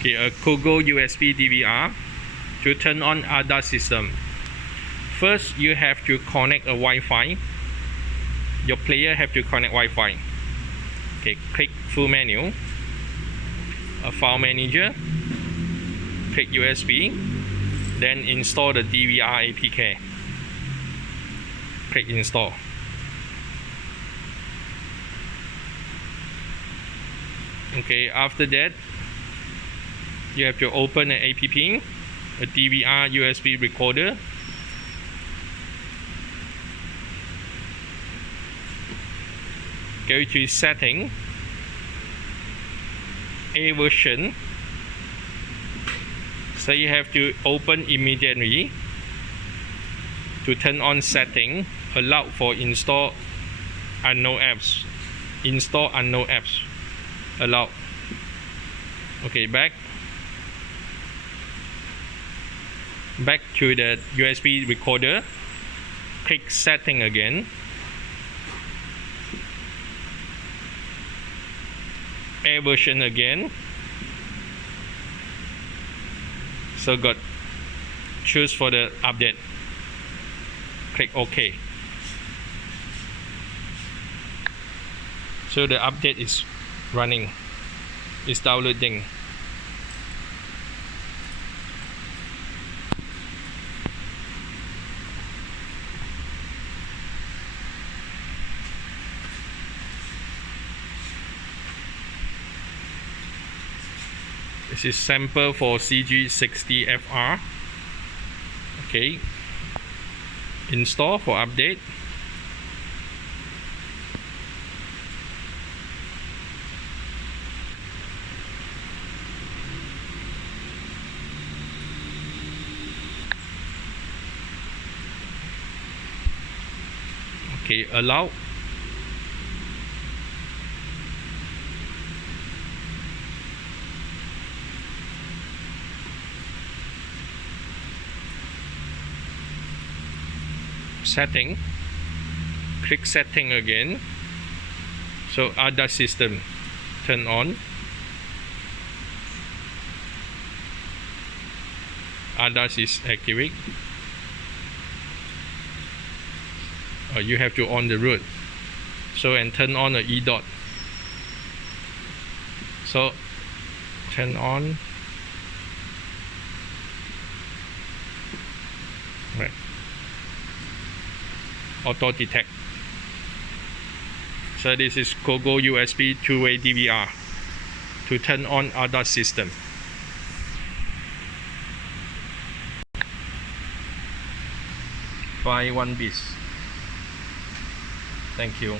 Okay, a Cogoo USB DVR. To turn on ADA system, first you have to connect a Wi-Fi. Your player have to connect Wi-Fi. Okay, click full menu, a file manager, click USB, then install the DVR APK. Click install. Okay, after that you have to open an app, a DVR USB recorder. Go to setting, A version. So you have to open immediately. To turn on setting, allow for install unknown apps. Install unknown apps. Allow. Okay, back to the USB recorder. Click setting again. A version again. So choose for the update. Click OK. So the update is running. It's downloading. This is sample for CG-60FR. Okay. Install for update. Okay, allow. Setting, click setting again. So ADA system turn on. ADA is activate. You have to on the root. So and turn on the E dot. So turn on. Right. Auto detect. So this is Cogoo USB two-way DVR to turn on ADA system. Buy one piece. Thank you.